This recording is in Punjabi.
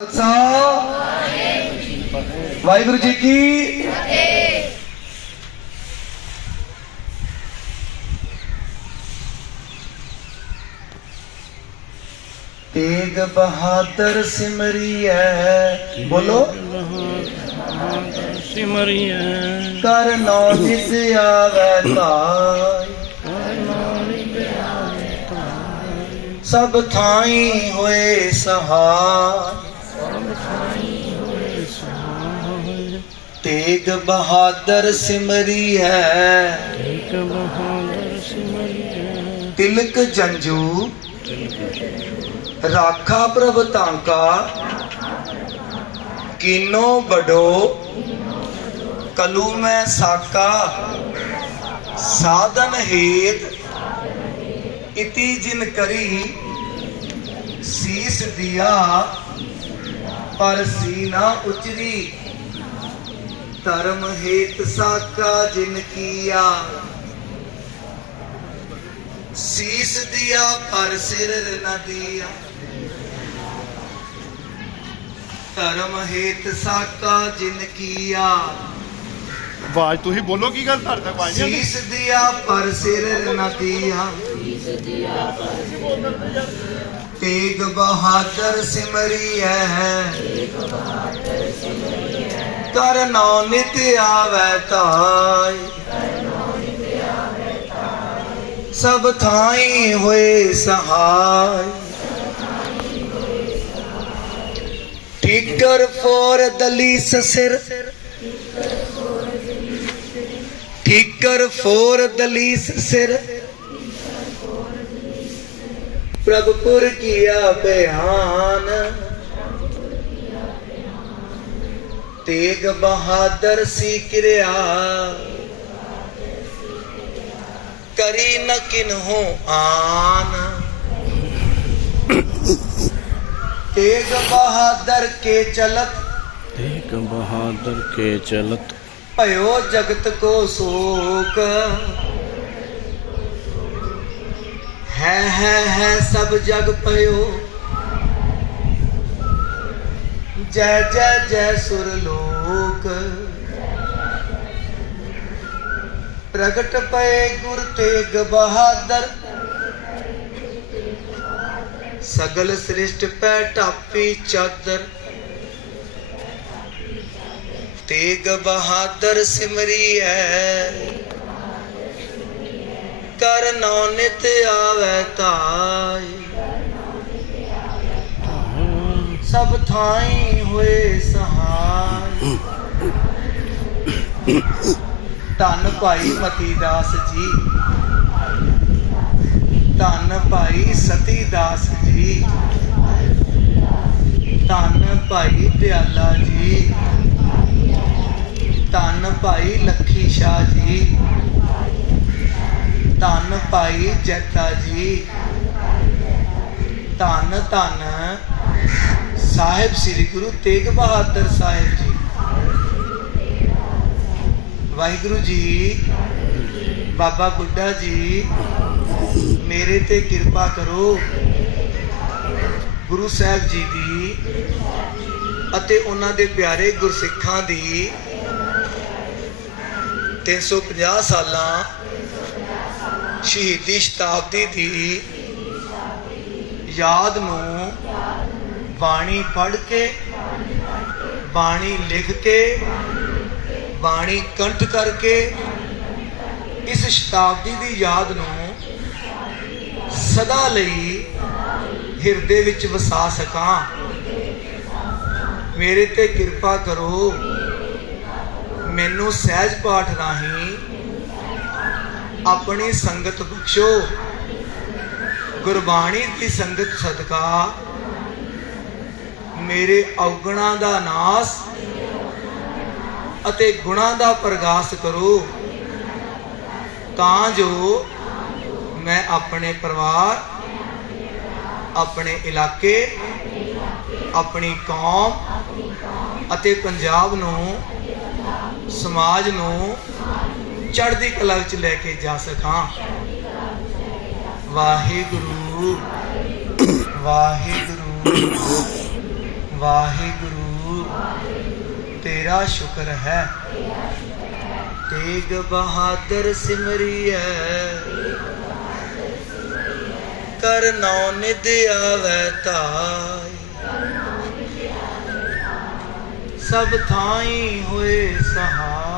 ਖਾਲਸਾ ਵਾਹਿਗੁਰੂ ਜੀ ਕੀ ਤੇਗ ਬਹਾਦਰ ਸਿਮਰਿਐ ਬੋਲੋ ਸਿਮਰਿਆ ਕਰ ਨੌ ਨਿਸ ਆਵੈ ਤਾਈ ਸਭ ਥਾਈ ਹੋਏ ਸਹਾਈ ਤੇਗ ਬਹਾਦਰ ਸਿਮਰਿਐ ਇੱਕ ਬਹਾਦਰ ਸਿਮਰਿਆ ਤਿਲਕ ਜੰਜੂ। ਰਾਖਾ ਪ੍ਰਭ ਤਾਂਕਾ। ਕੀਨੋ ਬਡੋ ਕਲੂ ਮੈਂ ਸਾਕਾ। ਸਾਧਨ ਹੇਤ। ਇਤੀ ਜਿਨ ਕਰੀ। ਸੀਸ ਦਿਆ। ਪਰ ਸੀਨਾ ਉਚਰੀ। ਧਰਮ ਹੇਤ ਸਾਕਾ ਜਿਨ ਕੀਆ। ਸੀਸ ਦਿਆ ਪਰ ਸਿਰ ਨ ਦਿਆ। ਧਰਮ ਹੇਤ ਸਾਕਾ ਜਿਨ ਕੀਆ। ਆਵਾਜ਼ ਤੁਸੀਂ ਬੋਲੋ ਕੀ ਗੱਲ ਤੁਹਾਡੇ ਤੱਕ ਆਵਾਜ਼ ਨਹੀਂ ਸੀਸ ਦਿਆ ਪਰ ਸਿਰ ਨ ਦਿਆ। ਤੇਗ ਬਹਾਦਰ ਸਿਮਰਿਐ। ਕਰ ਨੌ ਨਿਤ ਆਵੈ ਤਾਈ। ਸਭ ਥਾਈ ਹੋਏ ਸਹਾਈ। ਠੀਕਰ ਫੋਰ ਦਲੀਸ ਸਿਰ ਠੀਕਰ ਫੋਰ ਦਲੀਸ ਸਿਰ ਪ੍ਰਭਪੁਰ ਕੀਆ ਬਿਆਨ ਤੇਗ ਬਹਾਦਰ ਸੀ ਕਿਰਿਆ ਕਰੀ ਨ ਕਿਨਹੋ ਆਨ ਤੇਗ ਬਹਾਦਰ ਕੇ ਚਲਤ ਇੱਕ ਬਹਾਦਰ ਕੇ ਚਲਤ ਭਇਓ ਜਗਤ ਕੋ ਸੋਕ ਹੈ ਹੈ ਹੈ ਸਭ ਜਗ ਪਇਓ ਜੈ ਜੈ ਜੈ ਸੁਰ ਲੋਕ ਪ੍ਰਗਟ ਪਏ ਗੁਰ ਤੇਗ ਬਹਾਦਰ ਸਗਲ ਸ੍ਰਿਸ਼ਟ ਪੈ ਟਾਪੀ ਚਾਦਰ ਤੇਗ ਬਹਾਦਰ ਸਿਮਰਿਐ ਕਰ ਨੌ ਨਿਤ ਆਵੈ ਤਾਈ। ਸਭ ਥਾਈ ਹੋਏ ਸਹਾਈ। ਧੰਨ ਭਾਈ ਮਤੀ ਦਾਸ ਜੀ। ਧੰਨ ਭਾਈ ਸਤੀ ਦਾਸ ਜੀ। ਧੰਨ ਭਾਈ ਦਿਆਲਾ ਜੀ। ਧੰਨ ਭਾਈ ਲੱਖੀ ਸ਼ਾਹ ਜੀ। ਧੰਨ ਭਾਈ ਜੈਤਾ ਜੀ। ਧੰਨ ਧੰਨ ਸਾਹਿਬ ਸ੍ਰੀ ਗੁਰੂ ਤੇਗ ਬਹਾਦਰ ਸਾਹਿਬ ਜੀ। ਵਾਹਿਗੁਰੂ ਜੀ, ਬਾਬਾ ਬੁੱਢਾ ਜੀ, ਮੇਰੇ ਤੇ ਕਿਰਪਾ ਕਰੋ। ਗੁਰੂ ਸਾਹਿਬ ਜੀ ਦੀ ਅਤੇ ਉਹਨਾਂ ਦੇ ਪਿਆਰੇ ਗੁਰਸਿੱਖਾਂ ਦੀ 350 ਸਾਲਾਂ ਸ਼ਹੀਦੀ ਸ਼ਤਾਬਦੀ ਦੀ ਯਾਦ ਨੂੰ ਬਾਣੀ ਪੜ੍ਹ ਕੇ, ਬਾਣੀ ਲਿਖ ਕੇ, ਬਾਣੀ ਕੰਠ ਕਰਕੇ ਇਸ ਸ਼ਤਾਬਦੀ ਦੀ ਯਾਦ ਨੂੰ ਸਦਾ ਲਈ ਹਿਰਦੇ ਵਿੱਚ ਵਸਾ ਸਕਾਂ। ਮੇਰੇ ਤੇ ਕਿਰਪਾ ਕਰੋ। ਮੈਨੂੰ ਸਹਿਜ ਪਾਠ ਰਾਹੀਂ ਆਪਣੀ ਸੰਗਤ ਬਖਸ਼ੋ। ਗੁਰਬਾਣੀ ਦੀ ਸੰਗਤ ਸਦਕਾ। ਮੇਰੇ ਔਗਣਾ ਦਾ ਨਾਸ ਅਤੇ ਗੁਣਾ ਦਾ ਪ੍ਰਗਾਸ ਕਰੋ। ਤਾਂ ਜੋ ਮੈਂ ਆਪਣੇ ਪਰਿਵਾਰ, ਆਪਣੇ ਇਲਾਕੇ, ਆਪਣੀ ਕੌਮ ਅਤੇ ਪੰਜਾਬ ਨੂੰ, ਸਮਾਜ ਨੂੰ ਚੜ੍ਹਦੀ ਕਲਾ ਵਿੱਚ ਲੈ ਕੇ ਜਾ ਸਕਾਂ ਵਾਹਿਗੁਰੂ ਵਾਹਿਗੁਰੂ ਵਾਹਿਗੁਰੂ ਤੇਰਾ ਸ਼ੁਕਰ ਹੈ ਤੇਗ ਬਹਾਦਰ ਸਿਮਰੀਐ ਕਰ ਨੌ ਨਿਧ ਆਵੈ ਤਾਈ ਸਭ ਥਾਈ ਹੋਏ ਸਹਾਈ